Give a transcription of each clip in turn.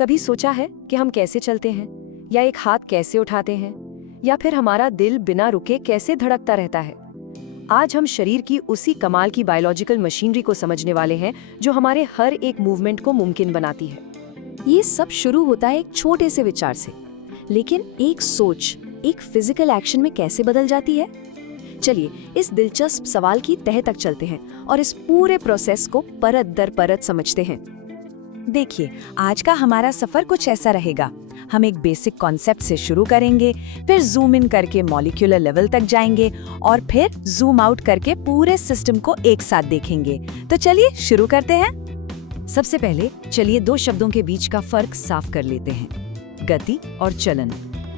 कभी सोचा है कि हम कैसे चलते हैं, या एक हाथ कैसे उठाते हैं, या फिर हमारा दिल बिना रुके कैसे धड़कता रहता है? आज हम शरीर की उसी कमाल की बायोलॉजिकल मशीनरी को समझने वाले हैं जो हमारे हर एक मूवमेंट को मुमकिन बनाती है। ये सब शुरू होता है एक छोटे से विचार से, लेकिन एक सोच एक फिजिकल एक्शन में कैसे बदल जाती है? चलिए इस दिलचस्प सवाल की तह तक चलते हैं और इस पूरे प्रोसेस को परत दर परत समझते हैं। देखिए, आज का हमारा सफर कुछ ऐसा रहेगा। हम एक बेसिक कॉन्सेप्ट से शुरू करेंगे, फिर जूम इन करके मॉलिक्यूलर लेवल तक जाएंगे और फिर जूम आउट करके पूरे सिस्टम को एक साथ देखेंगे। तो चलिए शुरू करते हैं। सबसे पहले चलिए दो शब्दों के बीच का फर्क साफ कर लेते हैं, गति और चलन।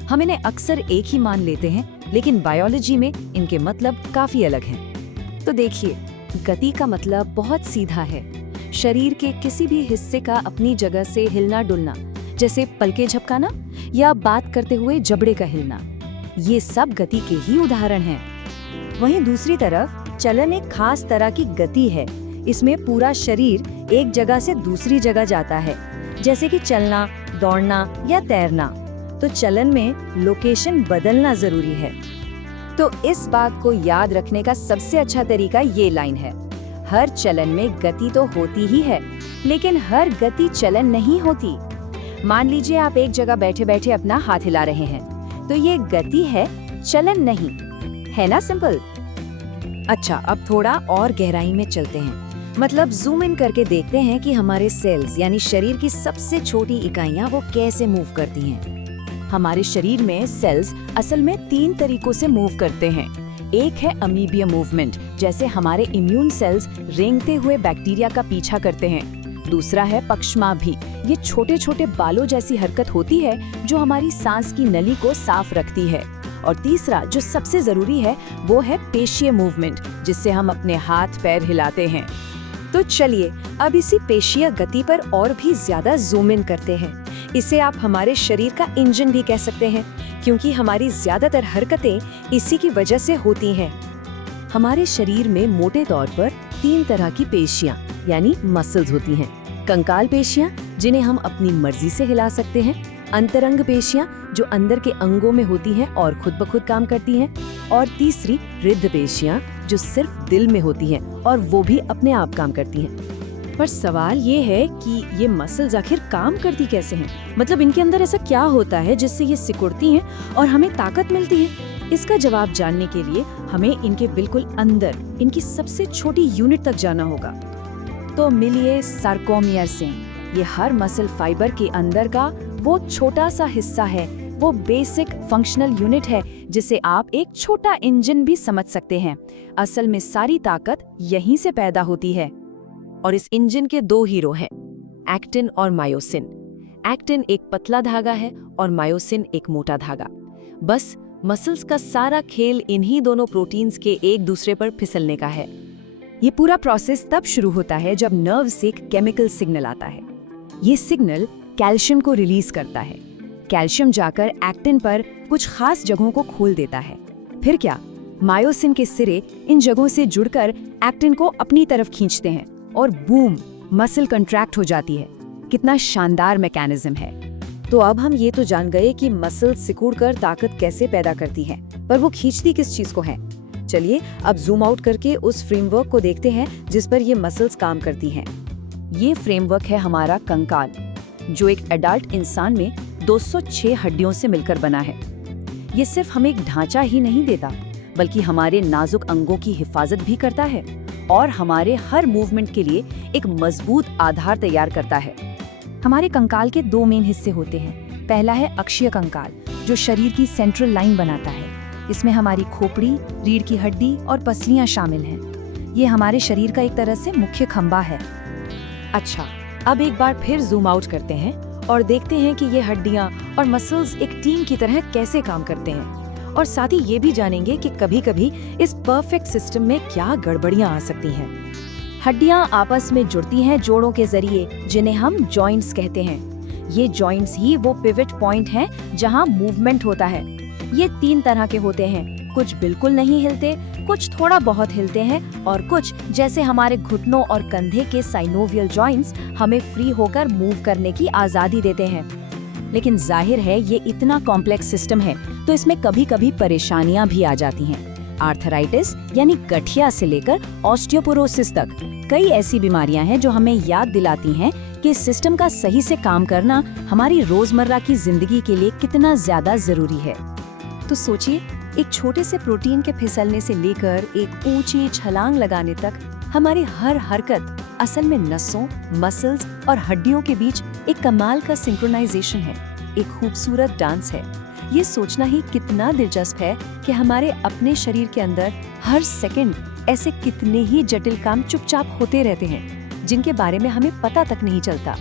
हम इन्हें अक्सर एक ही मान लेते हैं, लेकिन बायोलॉजी में इनके मतलब काफी अलग हैं। तो देखिए, गति का मतलब बहुत सीधा है, शरीर के किसी भी हिस्से का अपनी जगह से हिलना डुलना, जैसे पलके झपकाना या बात करते हुए जबड़े का हिलना। ये सब गति के ही उदाहरण हैं। वहीं दूसरी तरफ चलन एक खास तरह की गति है। इसमें पूरा शरीर एक जगह से दूसरी जगह जाता है, जैसे कि चलना, दौड़ना या तैरना। तो चलन में लोकेशन बदलना जरूरी है। तो इस बात को याद रखने का सबसे अच्छा तरीका ये लाइन है, हर चलन में गति तो होती ही है, लेकिन हर गति चलन नहीं होती। मान लीजिए आप एक जगह बैठे बैठे अपना हाथ हिला रहे हैं, तो ये गति है, चलन नहीं है ना। सिंपल। अच्छा, अब थोड़ा और गहराई में चलते हैं। मतलब जूम इन करके देखते हैं कि हमारे सेल्स यानी शरीर की सबसे छोटी इकाइयां वो कैसे मूव करती हैं। हमारे शरीर में सेल्स असल में 3 तरीकों से मूव करते हैं। एक है अमीबिया मूवमेंट, जैसे हमारे इम्यून सेल्स रेंगते हुए बैक्टीरिया का पीछा करते हैं। दूसरा है पक्षमाभि, ये छोटे छोटे बालों जैसी हरकत होती है जो हमारी सांस की नली को साफ रखती है। और तीसरा जो सबसे जरूरी है वो है पेशीय मूवमेंट, जिससे हम अपने हाथ पैर हिलाते हैं। तो चलिए अब इसी पेशीय गति पर और भी ज्यादा जूम इन करते हैं। इसे आप हमारे शरीर का इंजन भी कह सकते हैं, क्योंकि हमारी ज्यादातर हरकतें इसी की वजह से होती हैं। हमारे शरीर में मोटे तौर पर 3 तरह की पेशियां यानी मसल्स होती हैं। कंकाल पेशियां, जिन्हें हम अपनी मर्जी से हिला सकते हैं। अंतरंग पेशियां, जो अंदर के अंगों में होती हैं और खुद ब खुद काम करती हैं। और तीसरी हृदय पेशियां, जो सिर्फ दिल में होती हैं और वो भी अपने आप काम करती हैं। पर सवाल ये है कि ये मसल्स आखिर काम करती कैसे हैं? मतलब इनके अंदर ऐसा क्या होता है जिससे ये सिकुड़ती हैं और हमें ताकत मिलती है? इसका जवाब जानने के लिए हमें इनके बिल्कुल अंदर, इनकी सबसे छोटी यूनिट तक जाना होगा। तो मिलिए सार्कोमियर से। ये हर मसल फाइबर के अंदर का वो छोटा सा हिस्सा है, वो बेसिक फंक्शनल यूनिट है जिसे आप एक छोटा इंजन भी समझ सकते हैं। असल में सारी ताकत यहीं से पैदा होती है। और इस इंजन के 2 हीरो हैं, एक्टिन और मायोसिन। एक्टिन एक पतला धागा है और मायोसिन एक मोटा धागा। बस मसल्स का सारा खेल इन्हीं दोनों प्रोटीन्स के एक दूसरे पर फिसलने का है। ये पूरा प्रोसेस तब शुरू होता है जब नर्व से एक केमिकल सिग्नल आता है। ये सिग्नल कैल्शियम को रिलीज करता है। कैल्शियम जाकर एक्टिन पर कुछ खास जगहों को खोल देता है। फिर क्या, मायोसिन के सिरे इन जगहों से जुड़कर एक्टिन को अपनी तरफ खींचते हैं और बूम, मसल कंट्रैक्ट हो जाती है। कितना शानदार मैकेनिज्म है। तो अब हम ये तो जान गए कि मसल सिकुड़कर ताकत कैसे पैदा करती है, पर वो खींचती किस चीज को है। चलिए अब जूम आउट करके उस फ्रेमवर्क को देखते हैं जिस पर ये मसल्स काम करती हैं। ये फ्रेमवर्क है हमारा कंकाल, जो एक एडल्ट इंसान में 206 हड्डियों से मिलकर बना है। ये सिर्फ हमें एक ढांचा ही नहीं देता, बल्कि हमारे नाजुक अंगों की हिफाजत भी करता है और हमारे हर मूवमेंट के लिए एक मजबूत आधार तैयार करता है। हमारे कंकाल के 2 मेन हिस्से होते हैं। पहला है अक्षीय कंकाल, जो शरीर की सेंट्रल लाइन बनाता है। इसमें हमारी खोपड़ी, रीढ़ की हड्डी और पसलियां शामिल हैं। ये हमारे शरीर का एक तरह से मुख्य खंभा है। अच्छा, अब एक बार फिर जूम आउट करते हैं और देखते हैं कि ये हड्डियां और मसल्स एक टीम की तरह कैसे काम करते हैं। और साथ ही ये भी जानेंगे कि कभी-कभी इस परफेक्ट सिस्टम में क्या गड़बड़ियां आ सकती हैं। हड्डियां आपस में जुड़ती हैं जोड़ों के जरिए, जिन्हें हम जॉइंट्स कहते हैं। ये जॉइंट्स ही वो पिवट पॉइंट हैं जहां मूवमेंट होता है। ये 3 तरह के होते हैं, कुछ बिल्कुल नहीं हिलते, कुछ थोड़ा बहुत हिलते हैं और कुछ, जैसे हमारे घुटनों और कंधे के साइनोवियल जॉइंट्स, हमें फ्री होकर मूव करने की आज़ादी देते हैं। लेकिन जाहिर है ये इतना कॉम्प्लेक्स सिस्टम है तो इसमें कभी कभी परेशानियां भी आ जाती हैं। आर्थराइटिस यानी गठिया से लेकर ऑस्टियोपोरोसिस तक कई ऐसी बीमारियां हैं जो हमें याद दिलाती हैं कि इस सिस्टम का सही से काम करना हमारी रोजमर्रा की जिंदगी के लिए कितना ज्यादा जरूरी है। तो सोचिए, एक छोटे से प्रोटीन के फिसलने से लेकर एक ऊंची छलांग लगाने तक हमारी हर हरकत असल में नसों, मसल्स और हड्डियों के बीच एक कमाल का सिंक्रोनाइजेशन है, एक खूबसूरत डांस है। ये सोचना ही कितना दिलचस्प है कि हमारे अपने शरीर के अंदर हर सेकंड ऐसे कितने ही जटिल काम चुपचाप होते रहते हैं जिनके बारे में हमें पता तक नहीं चलता।